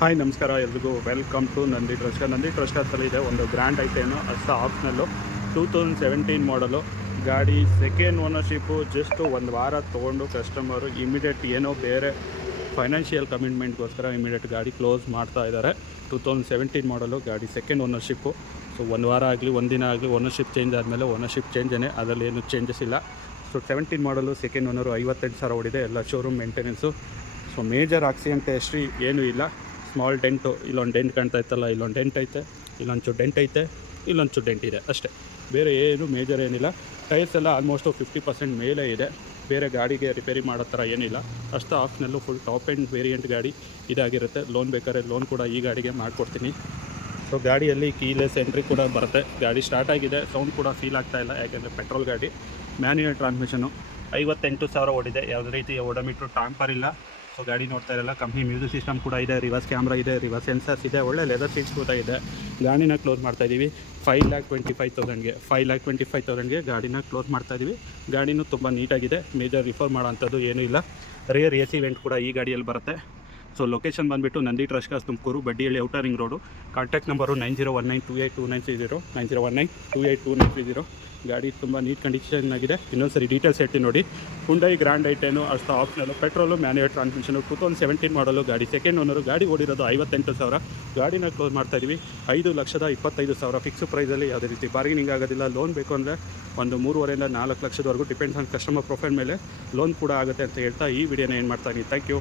Hi ನಮಸ್ಕಾರ ಎಲ್ರಿಗೂ welcome to Nandi ಟ್ರಸ್ಕರ್. Nandi ಟ್ರಸ್ಕರ್ಸಲ್ಲಿ ಇದೆ ಒಂದು ಗ್ರ್ಯಾಂಡ್ ಐಟೇನು ಅಷ್ಟ ಆಪ್ಷನಲ್ಲು 2017 ಮಾಡಲು ಗಾಡಿ ಸೆಕೆಂಡ್ ಓನರ್ಶಿಪ್ಪು. ಜಸ್ಟ್ ಒಂದು ವಾರ ತೊಗೊಂಡು ಕಸ್ಟಮರು ಇಮಿಡಿಯೇಟ್ ಏನೋ ಬೇರೆ ಫೈನಾನ್ಷಿಯಲ್ ಕಮಿಟ್ಮೆಂಟ್ಗೋಸ್ಕರ ಇಮಿಡಿಯೇಟ್ ಗಾಡಿ ಕ್ಲೋಸ್ ಮಾಡ್ತಾ ಇದ್ದಾರೆ. 2017 ಮಾಡಲು ಗಾಡಿ ಸೆಕೆಂಡ್ ಓನರ್ಶಿಪ್ಪು. ಸೊ ಒಂದು ವಾರ ಆಗಲಿ ಒಂದಿನ ಆಗಲಿ ಓನರ್ಶಿಪ್ ಚೇಂಜ್ ಆದಮೇಲೆ ಓನರ್ಶಿಪ್ ಚೇಂಜೇ, ಅದರಲ್ಲಿ ಏನು ಚೇಂಜಸ್ ಇಲ್ಲ. ಸೊ 17 ಮಾಡಲು ಸೆಕೆಂಡ್ ಓನರು 58,000 ಓಡಿದೆ. ಎಲ್ಲ showroom maintenance. So major accident history ಏನೂ ಇಲ್ಲ. ಸ್ಮಾಲ್ ಡೆಂಟು, ಇಲ್ಲೊಂದು ಡೆಂಟ್ ಕಾಣ್ತಾ ಇತ್ತಲ್ಲ, ಇಲ್ಲೊಂದು ಡೆಂಟ್ ಐತೆ, ಇಲ್ಲೊಂಚೂರು ಡೆಂಟ್ ಐತೆ, ಇಲ್ಲೊಂಚೂರು ಡೆಂಟ್ ಇದೆ ಅಷ್ಟೇ. ಬೇರೆ ಏನು ಮೇಜರ್ ಏನಿಲ್ಲ. ಟೈರ್ಸ್ ಎಲ್ಲ ಆಲ್ಮೋಸ್ಟು 50% ಮೇಲೆ ಇದೆ. ಬೇರೆ ಗಾಡಿಗೆ ರಿಪೇರಿ ಮಾಡೋ ಥರ ಏನಿಲ್ಲ. ಅಷ್ಟು optional full top end variant ಗಾಡಿ ಇದಾಗಿರುತ್ತೆ. ಲೋನ್ ಬೇಕಾದ್ರೆ ಲೋನ್ ಕೂಡ ಈ ಗಾಡಿಗೆ ಮಾಡಿಕೊಡ್ತೀನಿ. ಸೊ ಗಾಡಿಯಲ್ಲಿ ಕೀಲೆಸ್ ಎಂಟ್ರಿ ಕೂಡ ಬರುತ್ತೆ. ಗಾಡಿ ಸ್ಟಾರ್ಟ್ ಆಗಿದೆ, ಸೌಂಡ್ ಕೂಡ ಫೀಲ್ ಆಗ್ತಾ ಇಲ್ಲ, ಯಾಕೆಂದರೆ ಪೆಟ್ರೋಲ್ ಗಾಡಿ. Manual transmission. 58,000 ಓಡಿದೆ. ಯಾವುದೇ ರೀತಿಯ ಓಡೋಮೀಟ್ರು ಟಾಂಪರ್ ಇಲ್ಲ. ಸೊ ಗಾಡಿ ನೋಡ್ತಾ ಇರಲ್ಲ, ಕಂಪ್ನಿ ಮ್ಯೂಸಿಕ್ ಸಿಸ್ಟಮ್ ಕೂಡ ಇದೆ, ರಿವರ್ಸ್ ಕ್ಯಾಮ್ರಾ ಇದೆ, ರಿವರ್ಸ್ ಸೆನ್ಸರ್ಸ್ ಇದೆ, ಒಳ್ಳೆ ಲೆದರ್ ಸೀಟ್ಸ್ ಕೂಡ ಇದೆ. ಗಾಡಿನ ಕ್ಲೋಸ್ ಮಾಡ್ತಾಯಿದ್ದೀವಿ 5,25,000ಗೆ. 5,25,000ಗೆ ಗಾಡಿನ ಕ್ಲೋಸ್ ಮಾಡ್ತಾಯಿದ್ದೀವಿ. ಗಾಡಿನೂ ತುಂಬ ನೀಟಾಗಿದೆ, ಮೇಜರ್ ರಿಫರ್ ಮಾಡೋ ಅಂಥದ್ದು ಏನೂ ಇಲ್ಲ. ರೇರ್ AC ವೆಂಟ್ ಕೂಡ ಈ ಗಾಡಿಯಲ್ಲಿ ಬರುತ್ತೆ. ಸೊ ಲೊಕೇಶನ್ ಬಂದುಬಿಟ್ಟು ನಂದಿ ಟ್ರಸ್ಕರ್ಸ್, Tumakuru, Baddihalli, outer ring road. Contact number 9019282930, 9019282930. ಗಾಡಿ ತುಂಬ ನೀಟ್ ಕಂಡೀಷನ್ ಆಗಿದೆ. ಇನ್ನೊಂದು ಸರಿ ಡೀಟೇಲ್ಸ್ ಹೇಳ್ತೀನಿ ನೋಡಿ. ಹುಂಡೈ ಗ್ರ್ಯಾಂಡ್ ಐಟೇನು ಅಷ್ಟು ಆಪ್ಷನಲ್ಲು, ಪೆಟ್ರೋಲು, ಮ್ಯಾನ್ಯುಯಲ್ ಟ್ರಾನ್ಸ್ಮಿಷನು, 2017 ಮಾಡಲು ಗಾಡಿ, ಸೆಕೆಂಡ್ ಓನರು. ಗಾಡಿ ಓಡಿರೋದು 58,000. ಗಾಡಿನ ಕ್ಲೋಸ್ ಮಾಡ್ತಾಯಿದ್ದೀವಿ 5,25,000 ಫಿಕ್ಸ್ ಪ್ರೈಸಲ್ಲಿ. ಯಾವುದೇ ರೀತಿ ಬಾರ್ಗೇನಿಂಗ್ ಆಗೋದಿಲ್ಲ. ಲೋನ್ ಬೇಕು ಅಂದರೆ ಒಂದು 3.5 ಇಂದ 4 ಲಕ್ಷದವರೆಗೂ ಡಿಪೆಂಡ್ಸ್ ಆನ್ ಕಸ್ಟಮರ್ ಪ್ರೊಫೈಲ್ ಮೇಲೆ ಲೋನ್ ಕೂಡ ಆಗುತ್ತೆ ಅಂತ ಹೇಳ್ತಾ ಈ ವಿಡಿಯೋನ ಏನು ಮಾಡ್ತಾಯಿದ್ದೀನಿ. Thank you.